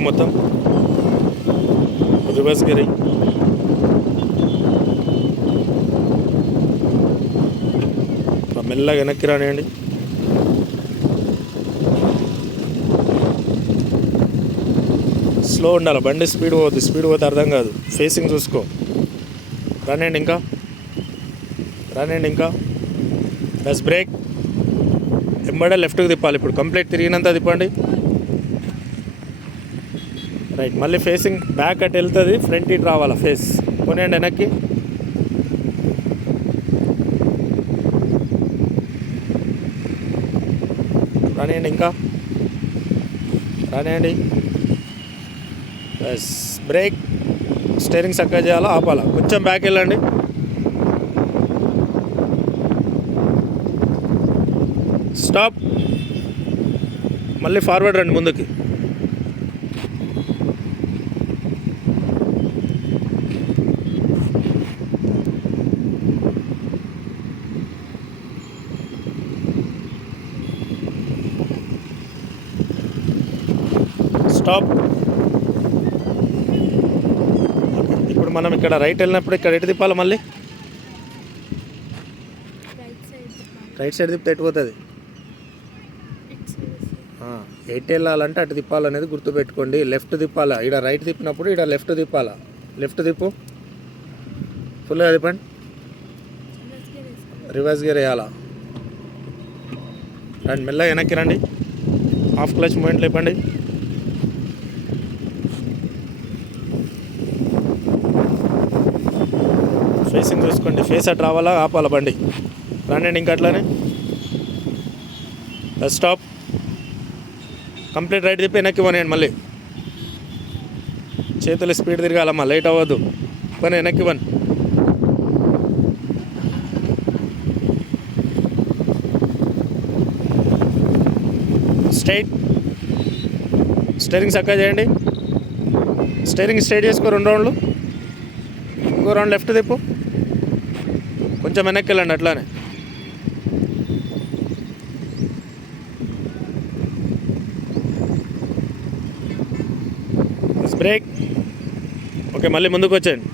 తిప్పు మొత్తం, రివర్స్ గిరి. మెల్లగా వెనక్కి రానియండి. స్లో ఉండాలి బండి, స్పీడ్ పోద్ది. స్పీడ్ పోతే అర్థం కాదు. ఫేసింగ్ చూసుకో. రానియండి ఇంకా, రానియండి ఇంకా. Bus break. ఎంబడే లెఫ్ట్కి తిప్పాలి. ఇప్పుడు కంప్లీట్ తిరిగినంత తిప్పండి. రైట్. మళ్ళీ ఫేసింగ్ బ్యాక్ అటు వెళ్తుంది, ఫ్రంట్ ఇటు రావాలా ఫేస్. కొనేయండి వెనక్కి. రానియండి ఇంకా, రానియండి. Bus break. స్టీరింగ్ చక్కగా చేయాలా, ఆపాలా. కొంచెం బ్యాక్ వెళ్ళండి. స్టాప్. మళ్ళీ ఫార్వర్డ్ రండి ముందుకి. స్టాప్. ఇప్పుడు మనం ఇక్కడ రైట్ వెళ్ళినప్పుడు ఇక్కడ ఎటు తిప్పాలి? మళ్ళీ రైట్ సైడ్ తిప్పితే ఎటు పోతుంది? ఎటు వెళ్ళాలంటే అటు తిప్పాలనేది గుర్తుపెట్టుకోండి. లెఫ్ట్ తిప్పాలా. ఇక్కడ రైట్ తిప్పినప్పుడు ఇక్కడ లెఫ్ట్ తిప్పాలా. లెఫ్ట్ తిప్పు, ఫుల్గా తిప్పండి. రివర్స్ గేర్ వేయాలా. రండి మెల్లగా వెనక్కి రండి. హాఫ్ క్లచ్ మూమెంట్ లేపండి. ఫేసింగ్ చూసుకోండి. ఫేస్ అటు రావాలా, ఆపాలా బండి. రండి ఇంకా అట్లానే. స్టాప్. కంప్లీట్ రైట్ తిప్పి వెనక్కి పోనేయండి. మళ్ళీ చేతులు స్పీడ్ తిరగాలమ్మా, లేట్ అవ్వద్దు. పని వెనక్కి పని. స్ట్రైట్. స్టీరింగ్ చక్కగా చేయండి. స్టీరింగ్ స్ట్రైట్ చేసుకో. 2 రౌండ్లు. ఇంకో రౌండ్ లెఫ్ట్ తిప్పు. కొంచెం వెనక్కి వెళ్ళండి అట్లానే. బ్రేక్. ఓకే మళ్ళీ ముందుకు వచ్చేయండి.